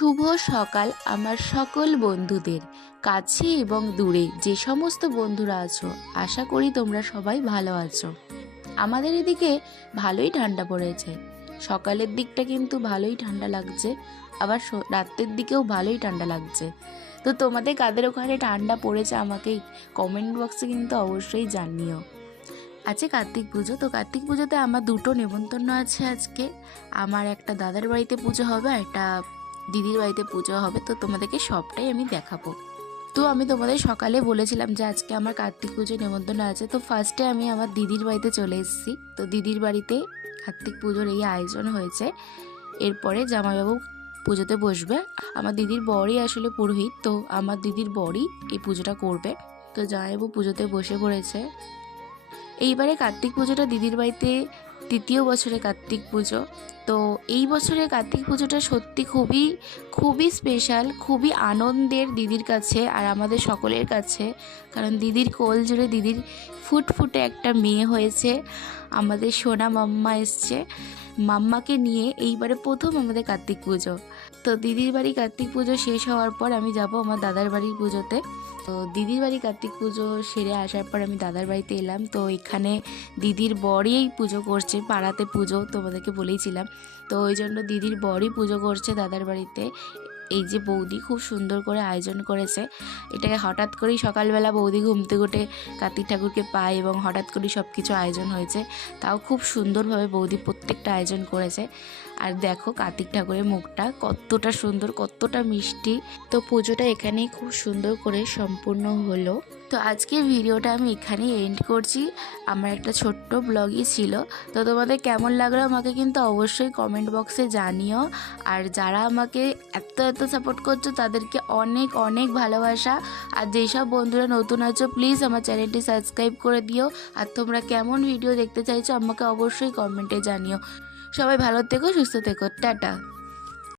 শুভ সকাল আমার সকল বন্ধুদের, কাছে এবং দূরে যে সমস্ত বন্ধুরা আছো, আশা করি তোমরা সবাই ভালো আছো। আমাদের এদিকে ভালোই ঠান্ডা পড়েছে। সকালের দিকটা কিন্তু ভালোই ঠান্ডা লাগছে, আবার রাতের দিকেও ভালোই ঠান্ডা লাগছে। তো তোমাদের কাদের ওখানে ঠান্ডা পড়েছে আমাকে কমেন্ট বক্সে কিন্তু অবশ্যই জানিও। আছে কার্তিক পুজো, তো কার্তিক পুজোতে আমার দুটো নেমন্তন্ন আছে আজকে। আমার একটা দাদার বাড়িতে পুজো হবে আর একটা দিদির বাড়িতে পুজো হবে, তো তোমাদেরকে সবটাই আমি দেখাবো। তো আমি তোমাদের সকালে বলেছিলাম যে আজকে আমার কার্তিক পুজো নেমন্তন্ন আছে। তো ফার্স্টে আমি আমার দিদির বাড়িতে চলে এসেছি। তো দিদির বাড়িতে কার্তিক পুজোর এই আয়োজন হয়েছে। এরপরে জামাইবাবু পুজোতে বসবে। আমার দিদির বরই আসলে পুরোহিত, তো আমার দিদির বরই এই পুজোটা করবে। তো জামাইবাবু পুজোতে বসে পড়েছে। এইবারে কার্তিক পুজোটা দিদির বাড়িতে তৃতীয় বছরে কার্তিক পুজো। তো এই বছরের কার্তিক পুজোটা সত্যি খুবই খুবই স্পেশাল, খুবই আনন্দের দিদির কাছে আর আমাদের সকলের কাছে। কারণ দিদির কোল জুড়ে দিদির ফুটফুটে একটা মেয়ে হয়েছে, আমাদের সোনা মাম্মা এসছে। মাম্মাকে নিয়ে এইবারে প্রথম আমাদের কার্তিক পুজো। তো দিদির বাড়ি কার্তিক পুজো শেষ হওয়ার পর আমি যাব আমার দাদার বাড়ির পুজোতে। তো দিদির বাড়ি কার্তিক পুজো সেরে আসার পর আমি দাদার বাড়িতে এলাম। তো এখানে দিদির বরই পুজো করছে, পাড়াতে পুজো তোমাদেরকে বলেইছিলাম। তো ওই জন্য দিদির বরই পুজো করছে দাদার বাড়িতে। এই যে বৌদি খুব সুন্দর করে আয়োজন করেছে। এটাকে হঠাৎ করেই সকালবেলা বৌদি ঘুম থেকে উঠে কার্তিক ঠাকুরকে পায় এবং হঠাৎ করেই সব কিছু আয়োজন হয়েছে। তাও খুব সুন্দরভাবে বৌদি প্রত্যেকটা আয়োজন করেছে। আর দেখো কার্তিক ঠাকুরের মুখটা কতটা সুন্দর, কতটা মিষ্টি। তো পুজোটা এখানেই খুব সুন্দর করে সম্পূর্ণ হলো। তো আজকের ভিডিওটা আমি এখানেই এন্ড করছি। আমার একটা ছোট্ট ব্লগই ছিল। তো তোমাদের কেমন লাগলো আমাকে কিন্তু অবশ্যই কমেন্ট বক্সে জানিও। আর যারা আমাকে এত সাপোর্ট করছো তাদেরকে অনেক অনেক ভালোবাসা। আর যেসব বন্ধুরা নতুন আছো প্লিজ আমার চ্যানেলটি সাবস্ক্রাইব করে দিও। আর তোমরা কেমন ভিডিও দেখতে চাইছো আমাকে অবশ্যই কমেন্টে জানিও। সবাই ভালো থেকো, সুস্থ থেকো, টাটা।